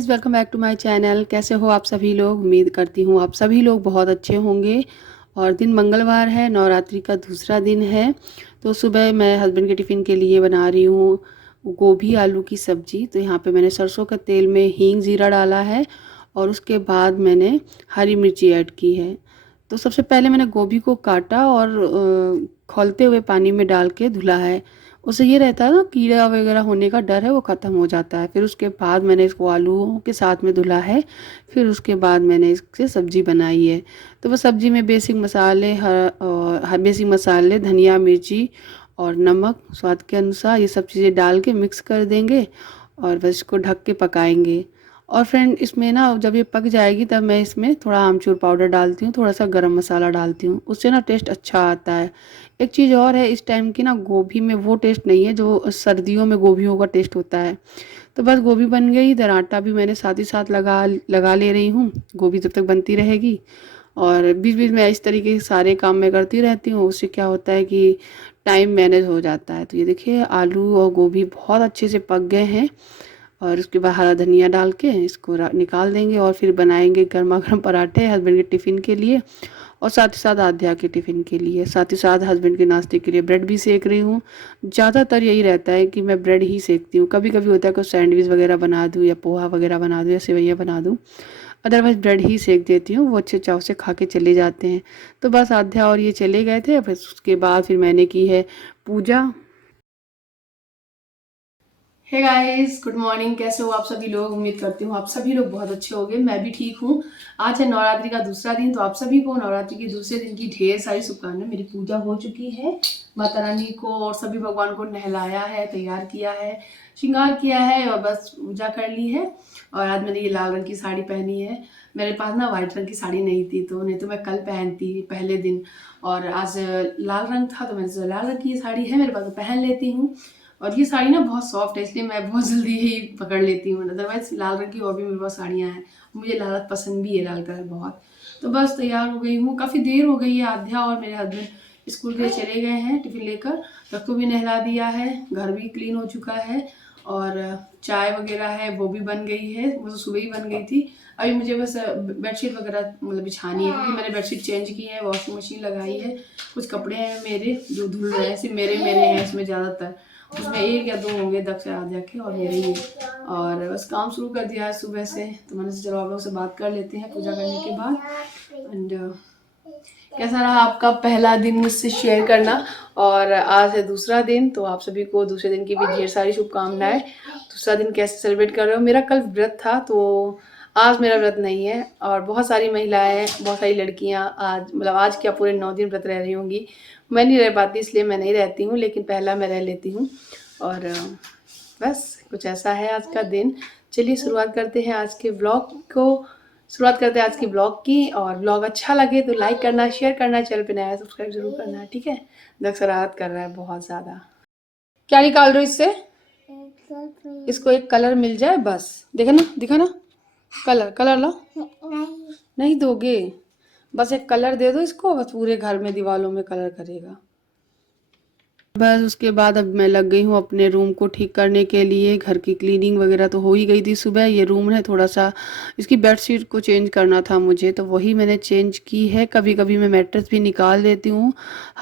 Guys, welcome back to my channel. कैसे हो आप सभी लोग? उम्मीद करती हूँ आप सभी लोग बहुत अच्छे होंगे। और दिन मंगलवार है, नवरात्रि का दूसरा दिन है। तो सुबह मैं हस्बैंड के टिफ़िन के लिए बना रही हूँ गोभी आलू की सब्ज़ी। तो यहाँ पे मैंने सरसों का तेल में हींग जीरा डाला है और उसके बाद मैंने हरी मिर्ची ऐड की है। तो सबसे पहले मैंने गोभी को काटा और खौलते हुए पानी में डाल के धुला है। उससे ये रहता है ना, कीड़ा वगैरह होने का डर है वो ख़त्म हो जाता है। फिर उसके बाद मैंने इसको आलूओं के साथ में धुला है। फिर उसके बाद मैंने इससे सब्ज़ी बनाई है। तो बस सब्ज़ी में बेसिक मसाले बेसिक मसाले धनिया मिर्ची और नमक स्वाद के अनुसार ये सब चीज़ें डाल के मिक्स कर देंगे और बस इसको ढक के पकाएंगे। और फ्रेंड, इसमें ना जब ये पक जाएगी तब मैं इसमें थोड़ा आमचूर पाउडर डालती हूँ, थोड़ा सा गरम मसाला डालती हूँ, उससे ना टेस्ट अच्छा आता है। एक चीज़ और है, इस टाइम की ना गोभी में वो टेस्ट नहीं है जो सर्दियों में गोभियों का टेस्ट होता है। तो बस गोभी बन गई, इधर आटा भी मैंने साथ ही साथ लगा लगा ले रही हूँ। गोभी जब तक बनती रहेगी और बीच बीच में इस तरीके के सारे काम मैं करती रहती हूँ। उससे क्या होता है कि टाइम मैनेज हो जाता है। तो ये देखिए, आलू और गोभी बहुत अच्छे से पक गए हैं और उसके बाद हरा धनिया डाल के इसको निकाल देंगे और फिर बनाएंगे गर्मा गर्म पराठे हस्बैंड के टिफ़िन के लिए और साथ ही साथ आध्या के टिफ़िन के लिए। साथ ही साथ हस्बैंड के नाश्ते के लिए ब्रेड भी सेक रही हूँ। ज़्यादातर यही रहता है कि मैं ब्रेड ही सेकती हूँ। कभी कभी होता है कि सैंडविच वगैरह बना दूँ या पोहा वगैरह बना दूँ या सेवैयाँ बना दूँ। अदरवाइज़ ब्रेड ही सेक देती हूँ, वो अच्छे चाव से खा के चले जाते हैं। तो बस आध्या और ये चले गए थे, फिर उसके बाद फिर मैंने की है पूजा। Hey guys, good morning. कैसे हो आप सभी लोग? उम्मीद करती हूँ आप सभी लोग बहुत अच्छे होंगे। मैं भी ठीक हूँ। आज है नवरात्रि का दूसरा दिन, तो आप सभी को नवरात्रि के दूसरे दिन की ढेर सारी शुभकामनाएं। मेरी पूजा हो चुकी है, माता रानी को और सभी भगवान को नहलाया है, तैयार किया है, श्रृंगार किया है और बस पूजा कर ली है। और आज मैंने ये लाल रंग की साड़ी पहनी है। मेरे पास ना व्हाइट रंग की साड़ी नहीं थी, तो नहीं तो मैं कल पहनती पहले दिन। और आज लाल रंग था तो मैंने लाल रंग की साड़ी है मेरे पास, तो पहन लेती हूँ। और ये साड़ी ना बहुत सॉफ्ट है, इसलिए मैं बहुत जल्दी ही पकड़ लेती हूँ। अदरवाइज लाल रंग की और भी मेरे पास साड़ियाँ हैं, मुझे लाल पसंद भी है, लाल कलर बहुत। तो बस तैयार हो गई हूँ, काफ़ी देर हो गई है। आध्या और मेरे हस्बैंड स्कूल के लिए चले गए हैं टिफिन लेकर। रख को भी नहला दिया है, घर भी क्लीन हो चुका है और चाय वगैरह है वो भी बन गई है, वो तो सुबह ही बन गई थी। अभी मुझे बस बेडशीट वगैरह मतलब बिछानी है, क्योंकि मैंने बेडशीट चेंज की है, वॉशिंग मशीन लगाई है। कुछ कपड़े हैं मेरे जो धुल रहे हैं, सिर्फ मेरे मेरे हैं इसमें ज़्यादातर। उसमें एक या दो होंगे दक्ष आध्या के और मेरे ही। और बस काम शुरू कर दिया है सुबह से, तो मैंने सोचा चलो आप लोग से बात कर लेते हैं पूजा करने के बाद। एंड कैसा रहा आपका पहला दिन मुझसे शेयर करना। और आज है दूसरा दिन, तो आप सभी को दूसरे दिन की भी ढेर सारी शुभकामनाएं। दूसरा दिन कैसे सेलिब्रेट कर रहे हो? मेरा कल व्रत था, तो आज मेरा व्रत नहीं है। और बहुत सारी महिलाएं, बहुत सारी लड़कियां आज मतलब आज क्या पूरे 9 दिन व्रत रह रही होंगी। मैं नहीं रह पाती, इसलिए मैं नहीं रहती हूँ, लेकिन पहला मैं रह लेती हूँ। और बस कुछ ऐसा है आज का दिन। चलिए शुरुआत करते हैं आज के ब्लॉग को। शुरुआत करते हैं आज की ब्लॉग की। और ब्लॉग अच्छा लगे तो लाइक करना, शेयर करना, चैनल पे नया है सब्सक्राइब जरूर करना, ठीक है? दक्षराहत कर रहा है बहुत ज़्यादा। क्या निकाल रहे हो इससे? इसको एक कलर मिल जाए बस। देखा ना, दिखा ना, कलर कलर लो। नहीं दोगे? बस एक कलर दे दो इसको, बस पूरे घर में दीवारों में कलर करेगा। बस उसके बाद अब मैं लग गई हूँ अपने रूम को ठीक करने के लिए। घर की क्लीनिंग वगैरह तो हो ही गई थी सुबह। ये रूम है थोड़ा सा, इसकी बेडशीट को चेंज करना था मुझे, तो वही मैंने चेंज की है। कभी कभी मैं मैट्रेस भी निकाल देती हूँ,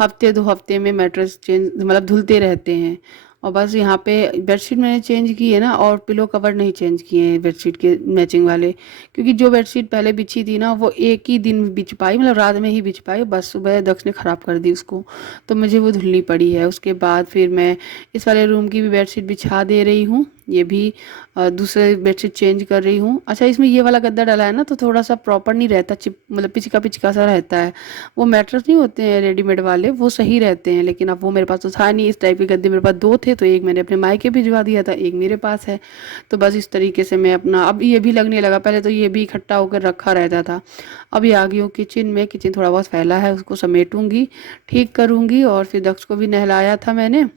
हफ्ते 2 हफ्ते में मैट्रेस चेंज मतलब धुलते रहते हैं। और बस यहाँ पे बेडशीट मैंने चेंज की है ना, और पिलो कवर नहीं चेंज किए हैं बेडशीट के मैचिंग वाले, क्योंकि जो बेडशीट पहले बिछी थी ना वो एक ही दिन बिछ पाई, मतलब रात में ही बिछ पाई। बस सुबह दक्ष ने ख़राब कर दी उसको, तो मुझे वो धुलनी पड़ी है। उसके बाद फिर मैं इस वाले रूम की भी बेडशीट बिछा दे रही हूँ। ये भी दूसरे बेडशीट चेंज कर रही हूँ। अच्छा, इसमें ये वाला गद्दा डाला है ना, तो थोड़ा सा प्रॉपर नहीं रहता, चिप मतलब पिचका पिचका सा रहता है। वो मैट्रेस नहीं होते हैं रेडीमेड वाले, वो सही रहते हैं, लेकिन अब वो मेरे पास तो था नहीं। इस टाइप के गद्दे मेरे पास 2 थे, तो एक मैंने अपने मायके भिजवा दिया था, एक मेरे पास है। तो बस इस तरीके से मैं अपना, अब ये भी लगने लगा। पहले तो ये भी इकट्ठा होकर रखा रहता था। अभी आ गई हूँ किचन में, किचन थोड़ा बहुत फैला है, उसको समेटूंगी, ठीक करूँगी। और फिर दक्ष को भी नहलाया था मैंने,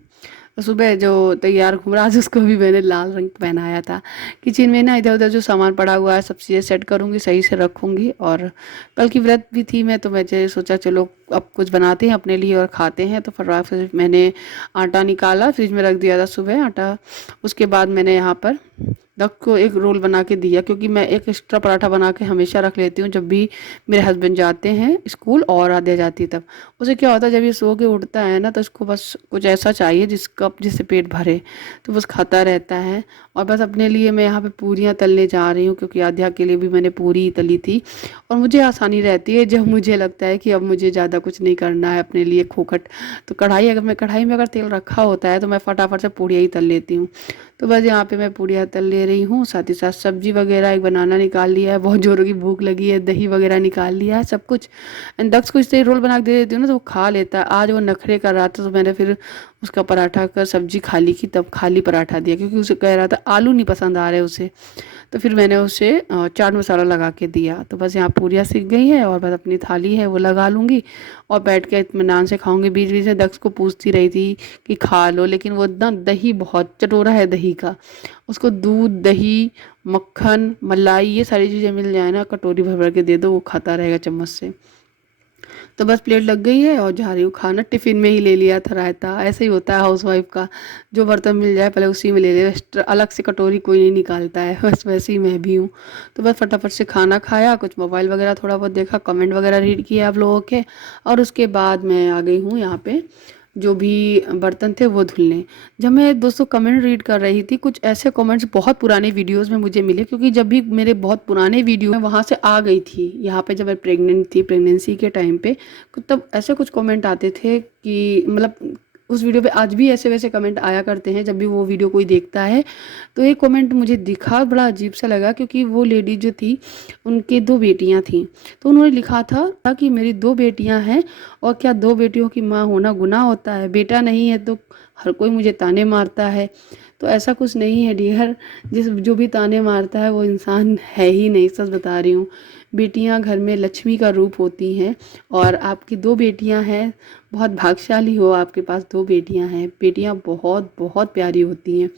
तो सुबह जो तैयार घूम रहा था उसको भी मैंने लाल रंग पहनाया था। किचन में ना इधर उधर जो सामान पड़ा हुआ है सब चीज़ें सेट करूँगी, सही से रखूँगी। और कल की व्रत भी थी मैं, तो मैं सोचा चलो अब कुछ बनाते हैं अपने लिए और खाते हैं। तो फिर मैंने आटा निकाला, फ्रिज में रख दिया था सुबह आटा। उसके बाद मैंने यहाँ पर डक को एक रोल बना के दिया, क्योंकि मैं एक एक्स्ट्रा पराठा बना के हमेशा रख लेती हूँ जब भी मेरे हस्बैंड जाते हैं स्कूल और आधे जाती है तब। उसे क्या होता है, जब ये सो के उठता है ना तो इसको बस कुछ ऐसा चाहिए जिससे पेट भरे, तो बस खाता रहता है। और बस अपने लिए मैं यहाँ पे पूरियाँ तलने जा रही हूँ, क्योंकि आध्या के लिए भी मैंने पूरी तली थी। और मुझे आसानी रहती है जब मुझे लगता है कि अब मुझे ज़्यादा कुछ नहीं करना है अपने लिए खोखट, तो कढ़ाई में अगर तेल रखा होता है तो मैं फटाफट से पूड़ियाँ ही तल लेती हूँ। तो बस यहाँ पे मैं पूड़ियाँ तल ले रही हूँ, साथ ही साथ सब्जी वगैरह, एक बनाना निकाल लिया है, बहुत जोरों की भूख लगी है, दही वगैरह निकाल लिया है सब कुछ। एंड दक्ष को इससे रोल बना के दे देती हूँ ना तो वो खा लेता है। आज वो नखरे कर रहा था तो मैंने फिर उसका पराठा का सब्जी खाली की, तब खाली पराठा दिया, क्योंकि उसे कह रहा था आलू नहीं पसंद आ रहे उसे। तो फिर मैंने उसे चाट मसाला लगा के दिया। तो बस यहाँ पूरियाँ सीख गई है और बस अपनी थाली है वो लगा लूँगी और बैठ के इत्मीनान से खाऊंगी। बीच बीच में दक्ष को पूछती रही थी कि खा लो, लेकिन वो ना दही बहुत चटोरा है दही का। उसको दूध, दही, मक्खन, मलाई ये सारी चीज़ें मिल जाए ना, कटोरी भर भर के दे दो वो खाता रहेगा चम्मच से। तो बस प्लेट लग गई है और जा रही हूँ खाना। टिफ़िन में ही ले लिया था रायता, ऐसे ही होता है हाउसवाइफ का, जो बर्तन मिल जाए पहले उसी में ले ले, अलग से कटोरी कोई नहीं निकालता है। बस वैसे ही मैं भी हूँ। तो बस फटाफट से खाना खाया, कुछ मोबाइल वगैरह थोड़ा बहुत देखा, कमेंट वगैरह रीड किया आप लोगों के, और उसके बाद मैं आ गई हूँ यहाँ पे जो भी बर्तन थे वो धुलने। जब मैं दोस्तों कमेंट रीड कर रही थी, कुछ ऐसे कमेंट्स बहुत पुराने वीडियोस में मुझे मिले, क्योंकि जब भी मेरे बहुत पुराने वीडियो मैं वहाँ से आ गई थी यहाँ पे, जब मैं प्रेग्नेंट थी, प्रेगनेंसी के टाइम पे, तब ऐसे कुछ कमेंट आते थे कि मतलब उस वीडियो पे आज भी ऐसे वैसे कमेंट आया करते हैं जब भी वो वीडियो कोई देखता है। तो एक कमेंट मुझे दिखा, बड़ा अजीब सा लगा, क्योंकि वो लेडी जो थी उनकी दो बेटियां थीं। तो उन्होंने लिखा था कि मेरी दो बेटियां हैं और क्या दो बेटियों की माँ होना गुनाह होता है, बेटा नहीं है तो हर कोई मुझे ताने मारता है। तो ऐसा कुछ नहीं है डियर, जो भी ताने मारता है वो इंसान है ही नहीं, सच बता रही हूँ। बेटियां घर में लक्ष्मी का रूप होती हैं, और आपकी दो बेटियां हैं, बहुत भाग्यशाली हो आपके पास दो बेटियां हैं। बेटियां बहुत बहुत प्यारी होती हैं।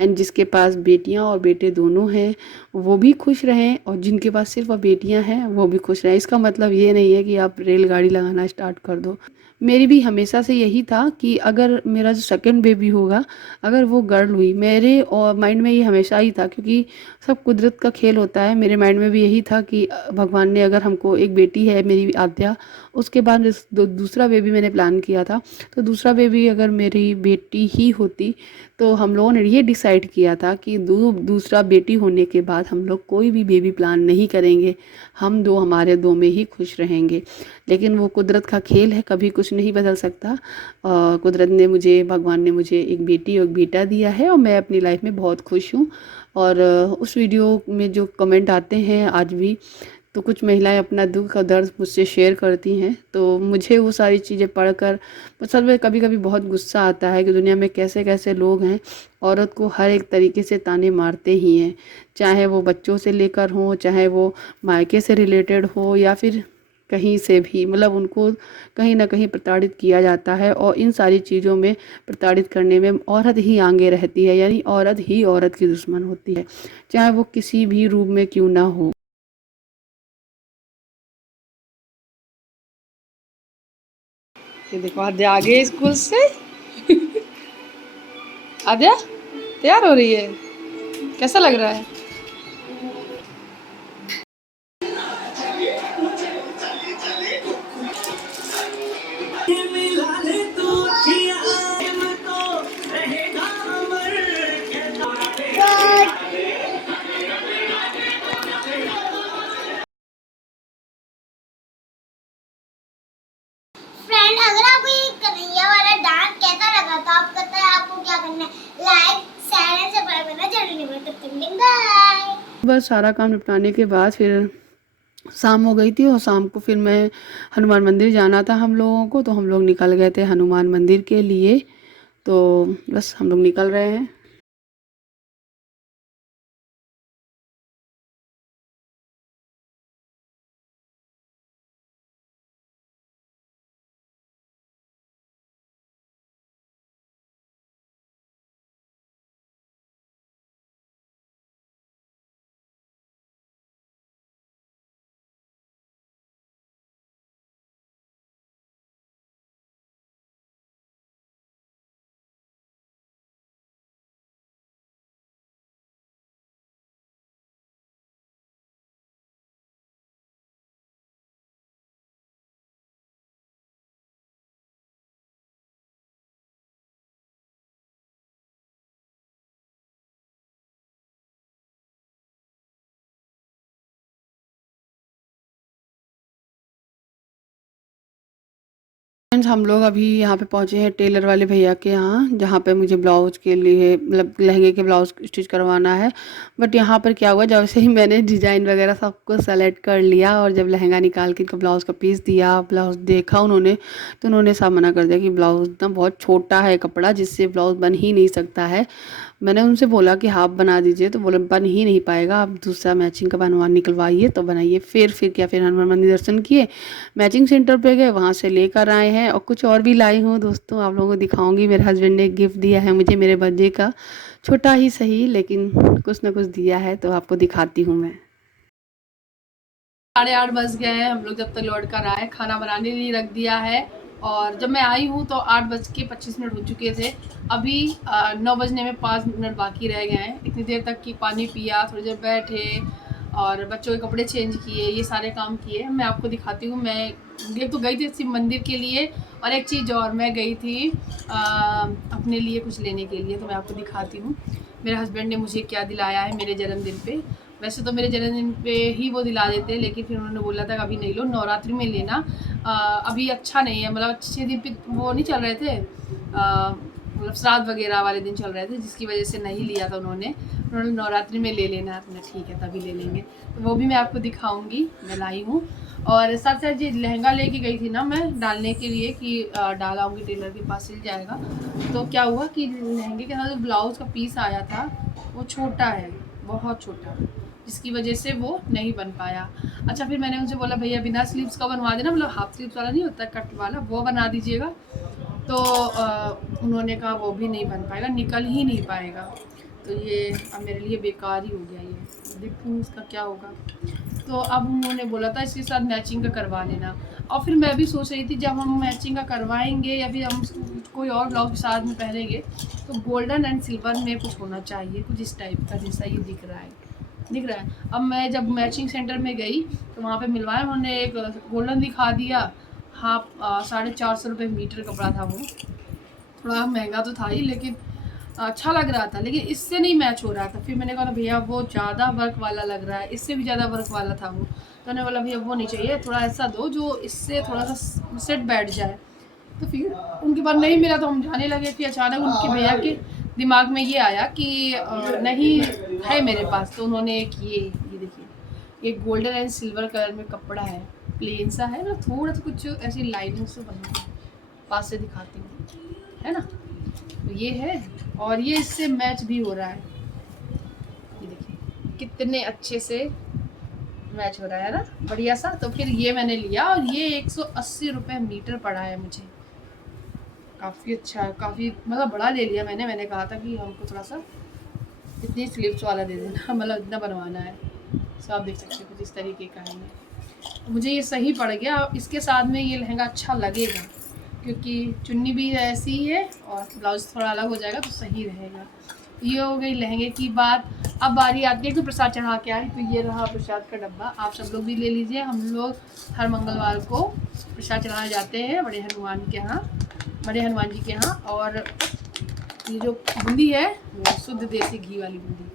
एंड जिसके पास बेटियां और बेटे दोनों हैं वो भी खुश रहें, और जिनके पास सिर्फ बेटियां हैं वो भी खुश रहें। इसका मतलब ये नहीं है कि आप रेलगाड़ी लगाना स्टार्ट कर दो। मेरी भी हमेशा से यही था कि अगर मेरा जो सेकंड बेबी होगा, अगर वो गर्ल हुई, मेरे और माइंड में ये हमेशा ही था, क्योंकि सब कुदरत का खेल होता है। मेरे माइंड में भी यही था कि भगवान ने अगर हमको, एक बेटी है मेरी आद्या, उसके बाद दूसरा बेबी मैंने प्लान किया था, तो दूसरा बेबी अगर मेरी बेटी ही होती, तो हम लोगों ने ये डिसाइड किया था कि दूसरा बेटी होने के बाद हम लोग कोई भी बेबी प्लान नहीं करेंगे, हम दो हमारे दो में ही खुश रहेंगे। लेकिन वो कुदरत का खेल है, कभी कुछ नहीं बदल सकता। कुदरत ने मुझे, भगवान ने मुझे एक बेटी और एक बेटा दिया है, और मैं अपनी लाइफ में बहुत खुश हूँ। और उस वीडियो में जो कमेंट आते हैं आज भी, तो कुछ महिलाएं अपना दुख और दर्द मुझसे शेयर करती हैं, तो मुझे वो सारी चीज़ें पढ़कर असल में कभी कभी बहुत गुस्सा आता है कि दुनिया में कैसे कैसे लोग हैं, औरत को हर एक तरीके से ताने मारते ही हैं। चाहे वो बच्चों से लेकर हो, चाहे वो मायके से रिलेटेड हो, या फिर कहीं से भी, मतलब उनको कहीं ना कहीं प्रताड़ित किया जाता है। और इन सारी चीज़ों में प्रताड़ित करने में औरत ही आगे रहती है, यानी औरत ही औरत की दुश्मन होती है, चाहे वो किसी भी रूप में क्यों ना हो। ये देखो आद्या आ गई स्कूल से। आद्या तैयार हो रही है, कैसा लग रहा है? फ्रेंड, अगर आपको ये कन्हैया वाला डांस कैसा लगा तो आप पता है आपको क्या करना है, लाइक शेयर एंड सब्सक्राइब करना जरूर नहीं भूलना। तब तक के लिए बाय। बस सारा काम निपटाने के बाद फिर शाम हो गई थी, और शाम को फिर मैं, हनुमान मंदिर जाना था हम लोगों को, तो हम लोग निकल गए थे हनुमान मंदिर के लिए। तो बस हम लोग निकल रहे हैं। फ्रेंड्स, हम लोग अभी यहाँ पे पहुँचे हैं टेलर वाले भैया के यहाँ, जहाँ पे मुझे ब्लाउज़ के लिए मतलब लहंगे के ब्लाउज़ स्टिच करवाना है। बट यहाँ पर क्या हुआ, जब से ही मैंने डिज़ाइन वगैरह सब कुछ सेलेक्ट कर लिया और जब लहंगा निकाल के ब्लाउज़ का पीस दिया, ब्लाउज़ देखा उन्होंने, तो उन्होंने सब मना कर दिया कि ब्लाउज़ ना बहुत छोटा है कपड़ा, जिससे ब्लाउज़ बन ही नहीं सकता है। मैंने उनसे बोला कि हाफ बना दीजिए, तो बोले बन ही नहीं पाएगा, आप दूसरा मैचिंग का बनवा निकलवाइए तो बनाइए। फिर हनुमान मंदिर दर्शन किए, मैचिंग सेंटर पे गए, वहाँ से लेकर आए हैं और कुछ और भी लाई हूँ दोस्तों, आप लोगों को दिखाऊंगी। मेरे हस्बैंड ने एक गिफ्ट दिया है मुझे मेरे बर्थडे का, छोटा ही सही लेकिन कुछ ना कुछ दिया है, तो आपको दिखाती हूँ मैं। 8:30 बज गए हैं, हम लोग जब तक लौट कर आए खाना बनाने के लिए रख दिया है। और जब मैं आई हूँ तो 8:25 हो चुके थे। अभी 9 बजने में 5 मिनट बाकी रह गए हैं। इतनी देर तक कि पानी पिया, थोड़ी देर बैठे और बच्चों के कपड़े चेंज किए, ये सारे काम किए। मैं आपको दिखाती हूँ। मैं एक तो गई थी शिव मंदिर के लिए, और एक चीज़ और, मैं गई थी अपने लिए कुछ लेने के लिए, तो मैं आपको दिखाती हूँ। मेरे हस्बैंड ने मुझे क्या दिलाया है मेरे जन्मदिन पे। वैसे तो मेरे जन्मदिन पे ही वो दिला देते हैं, लेकिन फिर उन्होंने बोला था अभी नहीं लो, नवरात्रि में लेना। अभी अच्छा नहीं है, मतलब अच्छे दिन पे वो नहीं चल रहे थे, मतलब श्राद्ध वगैरह वाले दिन चल रहे थे, जिसकी वजह से नहीं लिया था उन्होंने नवरात्रि में ले लेना। तो ठीक है तभी ले लेंगे, तो वो भी मैं आपको दिखाऊंगी, मैं लाई हूँ। और साथ साथ ये लहंगा लेके गई थी ना मैं डालने के लिए कि डालाऊंगी, टेलर के पास सिल जाएगा। तो क्या हुआ कि लहंगे के साथ जो ब्लाउज़ का पीस आया था वो छोटा है, बहुत छोटा, जिसकी वजह से वो नहीं बन पाया। अच्छा, फिर मैंने उनसे बोला भैया बिना स्लीव्स का बनवा देना, मतलब हाफ स्लीव्स वाला नहीं होता कट वाला, वो बना दीजिएगा। तो उन्होंने कहा वो भी नहीं बन पाएगा, निकल ही नहीं पाएगा। तो ये अब मेरे लिए बेकार ही हो गया, ये देखती हूँ इसका क्या होगा। तो अब उन्होंने बोला था इसके साथ मैचिंग का करवा लेना। और फिर मैं भी सोच रही थी जब हम मैचिंग का करवाएंगे या फिर हम कोई और ब्लाउज के साथ में पहनेंगे तो गोल्डन एंड सिल्वर में कुछ होना चाहिए, कुछ इस टाइप का जैसा ये दिख रहा है। अब मैं जब मैचिंग सेंटर में गई तो वहाँ पे मिलवाया, उन्होंने एक गोल्डन दिखा दिया। हाँ, 450 रुपये मीटर कपड़ा था वो, थोड़ा महंगा तो था ही लेकिन अच्छा लग रहा था, लेकिन इससे नहीं मैच हो रहा था। फिर मैंने कहा भैया वो ज़्यादा वर्क वाला लग रहा है, इससे भी ज़्यादा वर्क वाला था वो। तो मैंने बोला भैया वो नहीं चाहिए, थोड़ा ऐसा दो जो इससे थोड़ा सा सेट बैठ जाए। तो फिर उनके पास नहीं मिला तो हम जाने लगे। फिर अचानक उनके भैया के दिमाग में ये आया कि नहीं है मेरे पास। तो उन्होंने एक ये देखिए, एक गोल्डन एंड सिल्वर कलर में कपड़ा है, प्लेन सा है ना, थोड़ा सा कुछ ऐसी लाइनिंग से बना है, पास से दिखाती हूँ, है ना। तो ये है और ये इससे मैच भी हो रहा है, ये देखिए कितने अच्छे से मैच हो रहा है ना, बढ़िया सा। तो फिर ये मैंने लिया और ये 180 रुपये मीटर पड़ा है मुझे, काफ़ी अच्छा है, काफ़ी मतलब बड़ा ले लिया मैंने कहा था कि हमको थोड़ा सा इतनी स्लीव्स वाला दे देना, मतलब इतना बनवाना है। तो आप देख सकते हो कुछ इस तरीके का है ये। तो मुझे ये सही पड़ गया, इसके साथ में ये लहंगा अच्छा लगेगा क्योंकि चुन्नी भी ऐसी ही है और ब्लाउज थोड़ा अलग हो जाएगा तो सही रहेगा। ये हो गई लहंगे की बात। अब बारी आती है कि प्रसाद चढ़ा के आए, तो ये रहा प्रसाद का डब्बा, आप सब लोग भी ले लीजिए। हम लोग हर मंगलवार को प्रसाद चढ़ाने जाते हैं बड़े हनुमान जी के यहाँ। और ये जो बूंदी है वो शुद्ध देसी घी वाली बूंदी,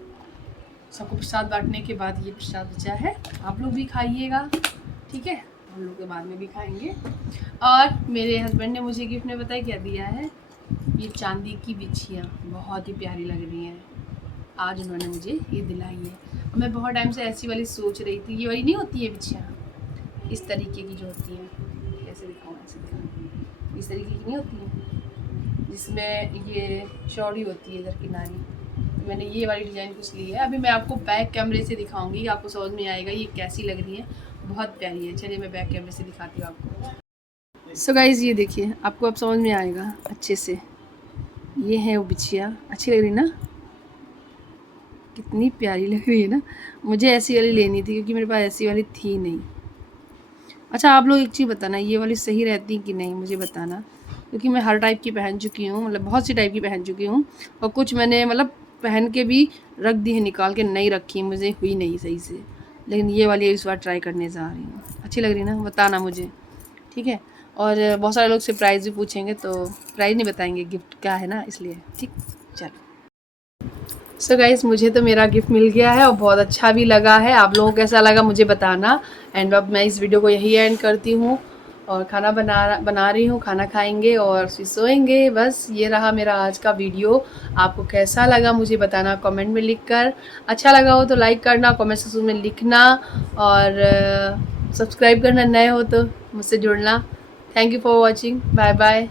सबको प्रसाद बांटने के बाद ये प्रसाद बचा है, आप लोग भी खाइएगा, ठीक है, हम लोग के बाद में भी खाएंगे। और मेरे हस्बैंड ने मुझे गिफ्ट में बताया क्या दिया है, ये चांदी की बिछियाँ बहुत ही प्यारी लग रही हैं, आज उन्होंने मुझे ये दिलाई है। मैं बहुत टाइम से ऐसी वाली सोच रही थी, ये वाली नहीं होती है बिछियाँ, इस तरीके की जो होती है, कैसे दिखाऊँ, ऐसे दिखाऊँ, इस तरीके की नहीं होती है जिसमें ये चौड़ी होती है इधर किनारी। तो मैंने ये वाली डिज़ाइन कुछ ली है। अभी मैं आपको बैक कैमरे से दिखाऊंगी, आपको समझ में आएगा ये कैसी लग रही है, बहुत प्यारी है। चलिए मैं बैक कैमरे से दिखाती हूँ आपको। सो गाइज़ ये देखिए, आपको अब समझ में आएगा अच्छे से, ये है वो बिछिया, अच्छी लग रही ना, कितनी प्यारी लग रही है ना। मुझे ऐसी वाली लेनी थी क्योंकि मेरे पास ऐसी वाली थी नहीं। अच्छा आप लोग एक चीज़ बताना, ये वाली सही रहती कि नहीं मुझे बताना, क्योंकि मैं हर टाइप की पहन चुकी हूँ, मतलब बहुत सी टाइप की पहन चुकी हूँ, और कुछ मैंने मतलब पहन के भी रख दी है, निकाल के नहीं रखी, मुझे हुई नहीं सही से। लेकिन ये वाली इस बार ट्राई करने जा रही हूँ, अच्छी लग रही ना, बताना मुझे, ठीक है। और बहुत सारे लोग से प्राइस भी पूछेंगे तो प्राइस नहीं बताएंगे, गिफ्ट क्या है ना, इसलिए, ठीक। चलो सो गाइस, मुझे तो मेरा गिफ्ट मिल गया है और बहुत अच्छा भी लगा है। आप लोगों को कैसा लगा मुझे बताना। एंड अब मैं इस वीडियो को यही एंड करती हूँ और खाना बना रही हूँ, खाना खाएंगे और फिर सोएंगे। बस ये रहा मेरा आज का वीडियो। आपको कैसा लगा मुझे बताना कमेंट में लिखकर। अच्छा लगा हो तो लाइक करना, कमेंट सेक्शन में लिखना और सब्सक्राइब करना, नए हो तो मुझसे जुड़ना। Thank you for watching. Bye bye.